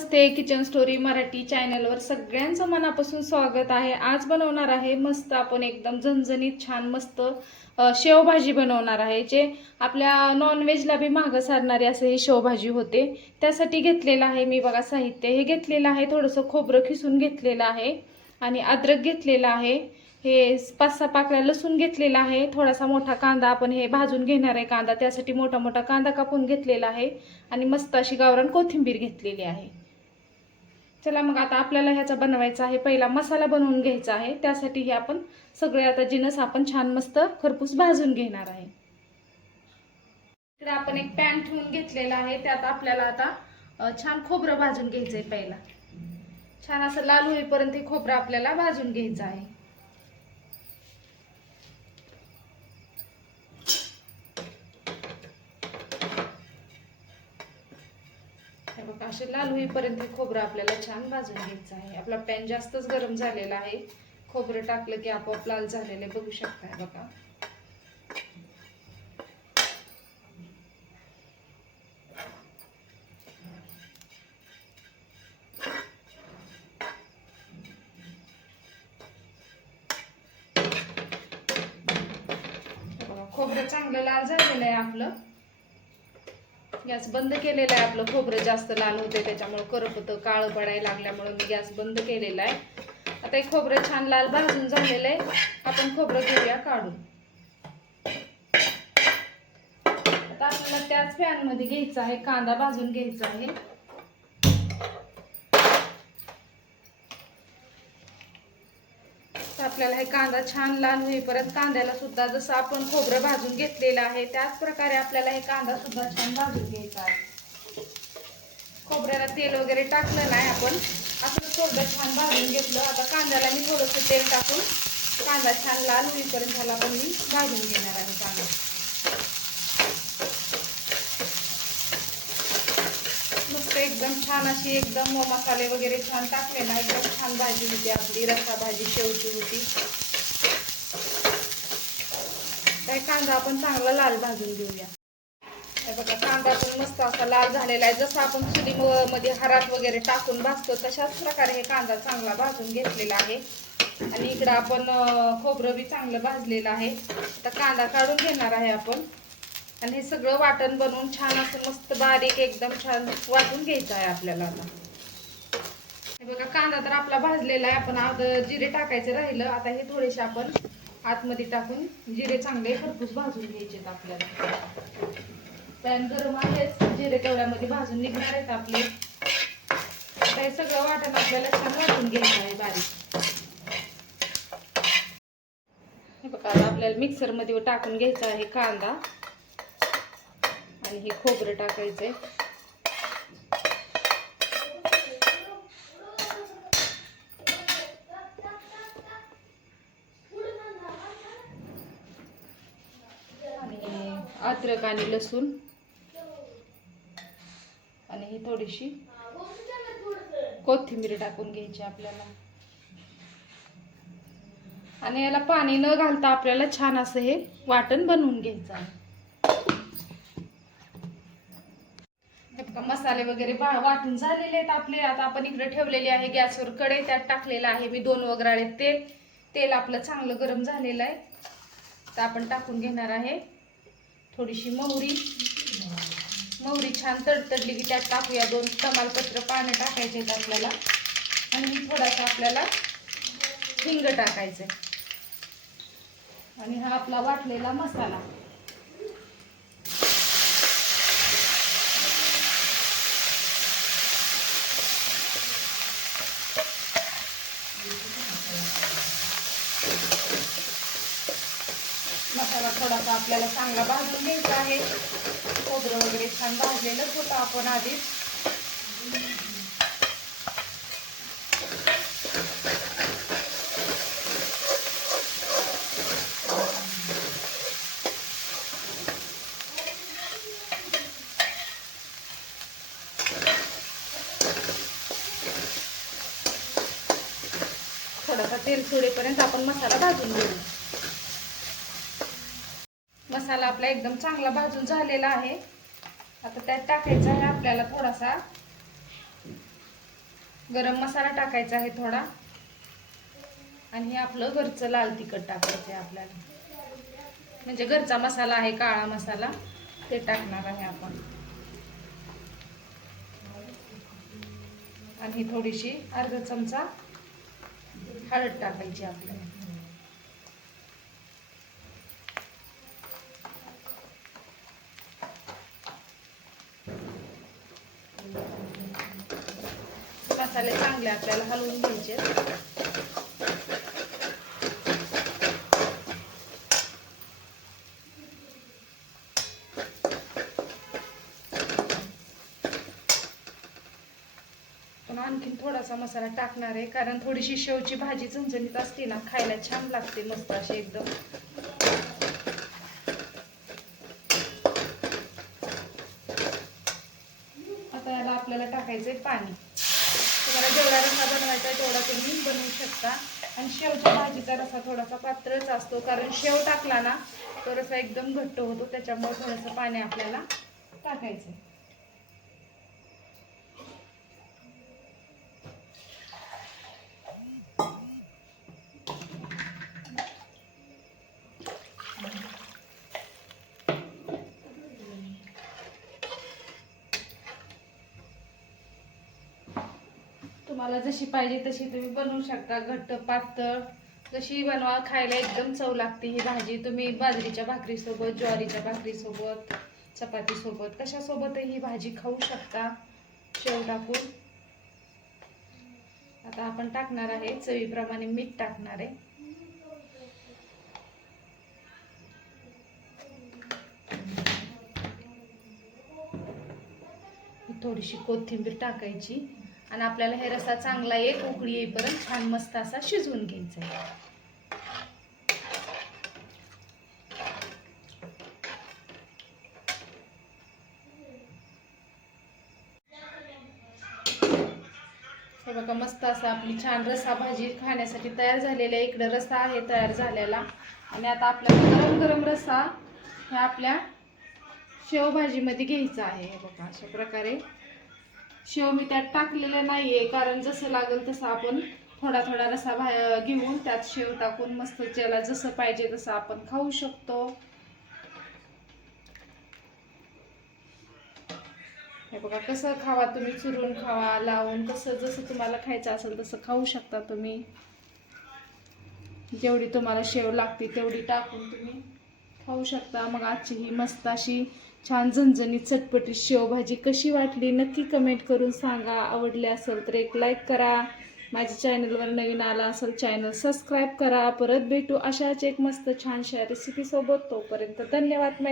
नमस्ते kitchen story Marathi चॅनलवर सगळ्यांचं मनापासून स्वागत आहे. आज बनवणार आहे मस्त आपण एकदम झणझणीत छान मस्त शेवभाजी बनवणार आहे. जे आपल्या नॉनव्हेजला बी मागं सारणारी असं ही शेवभाजी होते. त्यासाठी घेतलेलं आहे मी बघा साहित्य. हे घेतलेलं आहे थोडंसं खोबरं खिसून घेतलेलं आहे आणि अद्रक घेतलेलं आहे. हे पाच सहा पाकळ्या लसूण घेतलेला आहे. थोडासा मोठा कांदा आपण हे भाजून घेणार आहे कांदा. त्यासाठी मोठा मोठा कांदा कापून घेतलेला आहे आणि मस्त अशी गावरान कोथिंबीर घेतलेली आहे. चला मग आता आपल्याला ह्याचा बनवायचा आहे. पहिला मसाला बनवून घ्यायचा आहे. त्यासाठी हे आपण सगळे आता जिनस आपण छान मस्त खरपूस भाजून घेणार आहे. इकडे आपण एक पॅन ठेवून घेतलेला आहे. त्यात आपल्याला आता छान खोबरं भाजून घ्यायचं आहे पहिला. छान असं लाल होईपर्यंत हे खोबरं आपल्याला भाजून घ्यायचं आहे. असे लाल होईपर्यंत खोबरं आपल्याला छान भाजून घ्यायचं आहे. आपला पॅन जास्तच गरम झालेला आहे. खोबरं टाकलं की आपोआप लाल झालेले बघू शकताय बघा खोबरं चांगलं लाल झालेलं आहे आपलं. गॅस बंद केलेला आहे. आपलं खोबरं जास्त लाल होते त्याच्यामुळे करप होतं काळं पडायला लागल्यामुळे मी गॅस बंद केलेला आहे. आता हे खोबरं छान लाल भाजून झालेलं आहे. आपण खोबरं घेऊया काढून. आता आपल्याला त्याच फॅनमध्ये घ्यायचं आहे कांदा भाजून घ्यायचा आहे. आपल्याला हे कांदा छान लाल होईपर्यंत कांद्याला सुद्धा जसं आपण खोबरं भाजून घेतलेलं आहे त्याच प्रकारे आपल्याला हे कांदा सुद्धा छान भाजून घ्यायचा आहे. खोबऱ्याला तेल वगैरे टाकलं नाही आपण. असं खोबरं छान भाजून घेतलं. आता कांद्याला मी थोडंसं तेल टाकून कांदा छान लाल होईपर्यंत ह्याला पण मी भाजून घेणार आहे कांदा मस्त एकदम छान अशी एकदम मसाले वगैरे छान टाकले ना एकदम छान भाजी होती आपली रस्सा भाजी शेवची होती. काय कांदा आपण चांगला लाल भाजून घेऊया. बघा कांदा पण मस्त असा लाल झालेला आहे. जसं आपण चुली मध्ये हरात वगैरे टाकून भाजतो तशाच प्रकारे हे कांदा चांगला भाजून घेतलेला आहे. आणि इकडं आपण खोबरं बी चांगलं भाजलेलं आहे. तर कांदा काढून घेणार आहे आपण. आणि हे सगळं वाटण बनवून छान असं मस्त बारीक एकदम छान वाटून घ्यायचं आहे आपल्याला आता. हे बघा कांदा तर आपला भाजलेला आहे. आपण आता जिरे टाकायचं राहिलं. आता हे थोडेसे आपण आतमध्ये टाकून जिरे चांगले खरपूस भाजून घ्यायचे आपल्याला. पॅन गरम आहेच जिरे तेवढ्यामध्ये भाजून निघणार आहेत आपले. आता हे सगळं वाटण आपल्याला छान वाटून घ्यायचं आहे बारीक. हे बघा आता आपल्याला मिक्सरमध्ये टाकून घ्यायचा आहे कांदा. आणि हे खोबरं टाकायचंय. आणि अद्रक आणि लसूण. आणि ही थोडीशी कोथिंबीर टाकून घ्यायची आपल्याला. आणि याला पाणी न घालता आपल्याला छान असं हे वाटण बनवून घ्यायचं आहे. हे मसाले वगैरे बा- वाटून झालेले आहेत आपले. आता आपण इकडे ठेवलेले आहे. गॅसवर कडे त्यात टाकलेलं आहे मी. दोन वगराळे तेल तेल आपलं चांगलं गरम झालेलं आहे. तर आपण टाकून घेणार आहे. थोडीशी मोहरी मोहरी छान तडतडली की त्यात टाकूया. दोन तमालपत्र पानं टाकायचे आहेत आपल्याला. आणि थोडासा आपल्याला हिंग टाकायचं आणि हा आपला वाटलेला मसाला. मसाला थोडासा आपल्याला चांगला भाजून घ्यायचा आहे. खोबरं वगैरे छान भाजलेलंच होतं आपण आधीच थोडासा तेल सोडेपर्यंत आपण मसाला भाजून घेऊ. मसाला आपला एकदम चांगला भाजून झालेला आहे. आता त्यात टाकायचा आहे आपल्याला थोडासा. गरम मसाला टाकायचा आहे थोडा. आणि हे आपलं घरचं लाल तिखट टाकायचं आहे आपल्याला. म्हणजे घरचा मसाला आहे काळा मसाला. ते टाकणार आहे आपण. आणि थोडीशी अर्धा चमचा हळद टाकायची आपल्याला मसाले चांगले आपल्याला हलवून घ्यायचे पण आणखीन थोडासा मसाला टाकणार आहे कारण थोडीशी शेवची भाजी झणझणीत असते ना खायला छान लागते मस्त अशी एकदम. आता याला आपल्याला टाकायचंय पाणी. जेवढा रसा बनवायचा आहे तेवढा तुम्ही बनवू शकता. आणि शेवच्या भाजीचा रसा थोडासा पात्रच असतो कारण शेव टाकला ना तो रसा एकदम घट्ट होतो त्याच्यामुळे थोडंसं पाणी आपल्याला टाकायचं तुम्हाला जशी पाहिजे तशी तुम्ही बनवू शकता. घट्ट पातळ. जशी बनवा खायला एकदम चव लागते ही भाजी. तुम्ही बाजरीच्या भाकरीसोबत ज्वारीच्या भाकरीसोबत चपातीसोबत कशासोबतही ही भाजी खाऊ शकता. शेव टाकून. आता आपण टाकणार आहे. चवीप्रमाणे मीठ टाकणार आहे. थोडीशी कोथिंबीर टाकायची. आणि आपल्याला हे रसा चांगला एक उकळी येईपर्यंत छान मस्त असा शिजवून घ्यायचा आहे. हे बघा मस्त असा आपली छान रसा भाजी खाण्यासाठी तयार झालेला आहे इकडे रसा आहे तयार झालेला. आणि आता आपल्याला गरम गरम रसा ह्या आपल्या शेवभाजीमध्ये घ्यायचा आहे. हे बघा अशा प्रकारे शेव मी त्यात टाकलेलं नाहीये कारण जसं लागेल तसं आपण थोडा थोडा रसा भा घेऊन त्यात शेव टाकून मस्त ज्याला जसं पाहिजे तसं आपण खाऊ शकतो. हे बघा कसं खावा तुम्ही चुरून खावा लावून कसं जसं तुम्हाला खायचं असेल तसं खाऊ शकता तुम्ही. जेवढी तुम्हाला शेव लागते तेवढी टाकून तुम्ही. पाहू शकता. मग आजची ही मस्त अशी छान झणझणीत चटपटीत शेवभाजी कशी वाटली नक्की कमेंट करून सांगा. आवडली असेल तर एक लाईक करा. माझ्या चॅनलवर नवीन आला असेल चॅनल सबस्क्राईब करा. परत भेटू अशाच एक मस्त छानशा रेसिपीसोबत तोपर्यंत धन्यवाद.